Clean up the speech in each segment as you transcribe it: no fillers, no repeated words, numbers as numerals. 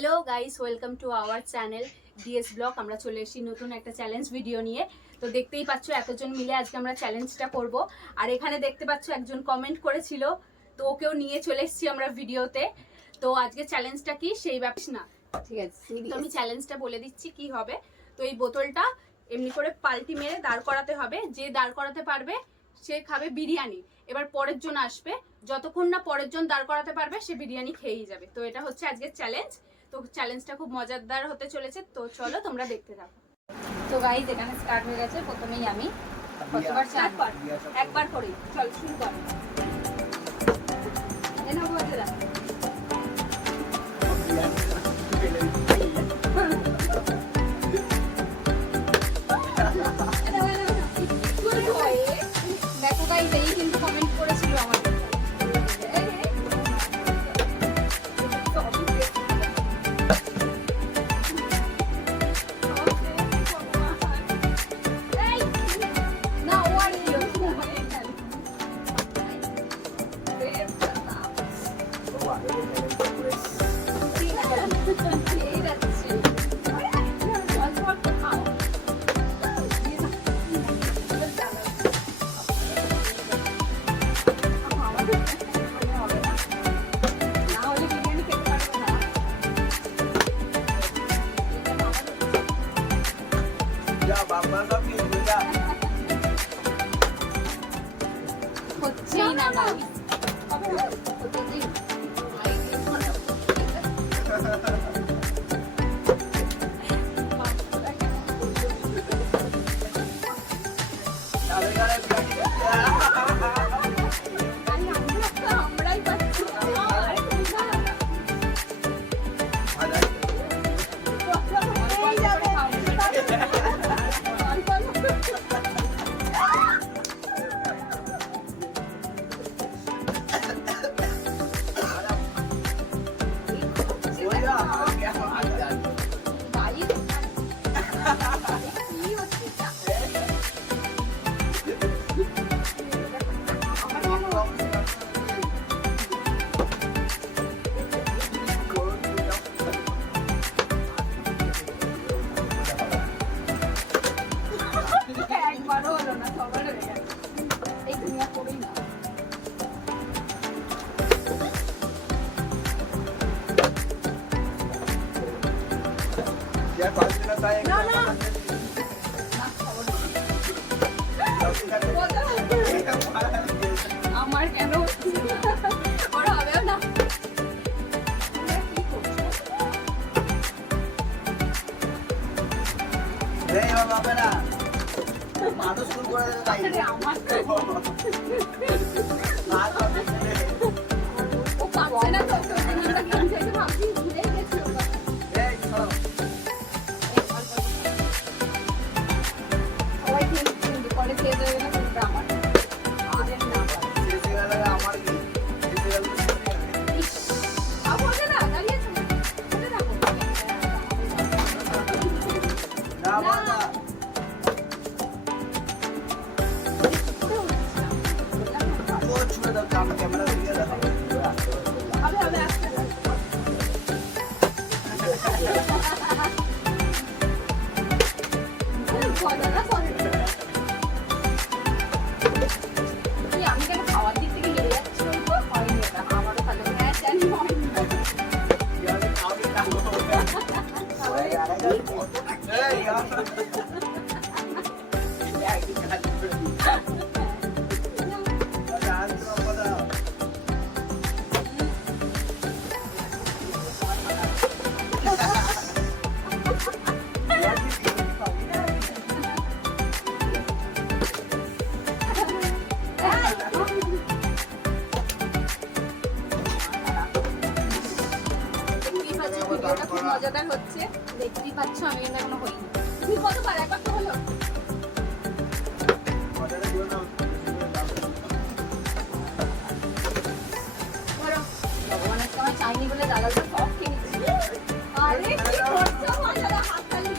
Hello guys, welcome to our channel DS blog. আমরা চলে এসেছি নতুন একটা চ্যালেঞ্জ ভিডিও নিয়ে। তো দেখতেই পাচ্ছ এতজন মিলে আজকে আমরা চ্যালেঞ্জটা করব। আর এখানে দেখতে পাচ্ছ একজন কমেন্ট করেছিল, তো ওকেও নিয়ে চলে এসেছি আমরা ভিডিওতে। তো আজকে চ্যালেঞ্জটা কি সেই ব্যাপার না, ঠিক আছে? তো আমি চ্যালেঞ্জটা বলে দিচ্ছি কি হবে। তো এই বোতলটা এমনি করে পাল্টি মেরে দাঁড় করাতে হবে। যে দাঁড় করাতে পারবে সে খাবে বিরিয়ানি। এবার পরের জন আসবে, যতক্ষণ না পরের জন দাঁড় করাতে পারবে সে বিরিয়ানি খেয়েই যাবে। তো এটা হচ্ছে আজকের চ্যালেঞ্জ। তো চ্যালেঞ্জটা খুব মজাদার হতে চলেছে, তো চলো তোমরা দেখতে থাকো। তো গাইস এখানে স্টার্ট হয়ে গেছে। প্রথমেই আমি একবার করি, চল শুরু কর। এনা বলতে দেখো গাইস, এই কিন্তু কমেন্ট করেছিল আমার। হচ্ছেই না গাইস। আমার কেন ওরা হবেও না। মানুষ শুরু করে দেবে আমার ও পাচ্ছে না তো, ভাবছি ভুলে গেছি। সবাই কিন্তু পরে খেয়ে দেবে না, কিন্তু আমার খুব মজাদার হচ্ছে, দেখতেই পাচ্ছ। আমি কিন্তু এখনো হইনি। তুমি কতবার? একবার তো হলো। ভগবান আজকে আমার চাইনি বলে দাদার উপর সব খেয়ে নিচ্ছি। আরে কি করছো মজাদার? হাততালি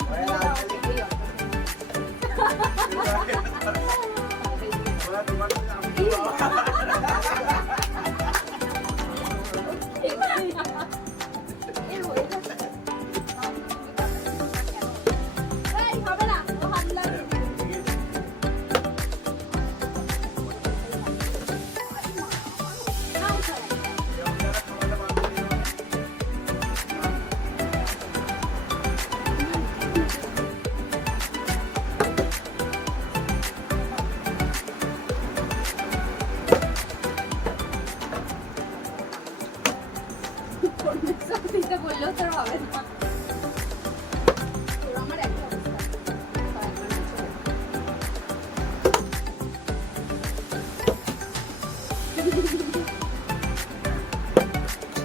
তোর হবে না। তোর আমার একই অবস্থা। কয়েকবার নাচো।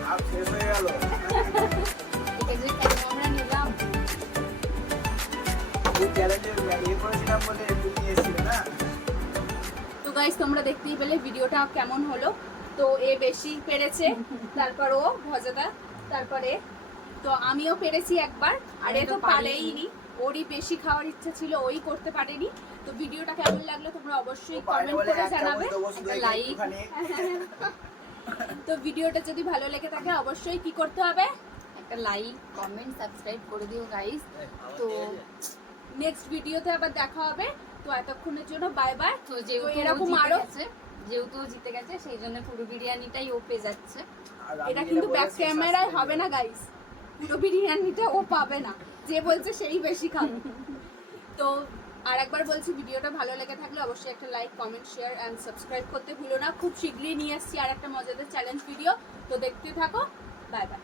আর শেষ হয়ে গেল। এটা যে কেন আমরা নিলাম? এই চ্যালেঞ্জে ইয়ে করেছিলাম বলে তুমি এসেছিলে না? তো গাইস তোমরা দেখতেই পেলে ভিডিওটা কেমন হলো। তো এ বেশি পেরেছে, তারপর ও ভজাদা, তারপরে তো আমিও পেরেছি একবার, আর এ আমি তো তো পারিনি। পারেইনি। ওরই বেশি খাওয়ার ইচ্ছা ছিল, ওই করতে পারেনি। তো ভিডিওটা কেমন লাগলো তোমরা অবশ্যই বাইরে কমেন্ট বলে করে একটা জানাবে। বসে দেবো শুধু একটা এই like। একটুখানি। তো ভিডিওটা যদি ভালো লেগে থাকে অবশ্যই কি করতে হবে, একটা লাইক, কমেন্ট, সাবস্ক্রাইব করে দিও গাইস। তো নেক্সট ভিডিওতে আবার দেখা হবে। তো এতক্ষণের জন্য বাই বাই। তো যেহেতু এরকম এরকম আরো- যেহেতু ও জিতে গেছে সেই জন্য পুরো বিরিয়ানিটাই ও পেয়ে যাচ্ছে। আর আমি এটা যেটা কিন্তু বলেছি, ব্যাক ক্যামেরায় subscribe হবে না গাইস, পুরো বিরিয়ানিটা ও পাবে না, যে বলছে সেই বেশি খাবে। তো আর একবার বলছি, ভিডিওটা ভালো লেগে থাকলে অবশ্যই একটা like, comment, share and subscribe করতে ভুলো না। খুব শীঘ্রই নিয়ে আসছি আর একটা মজাদার চ্যালেঞ্জ ভিডিও। তো দেখতে থাকো, বাই বাই।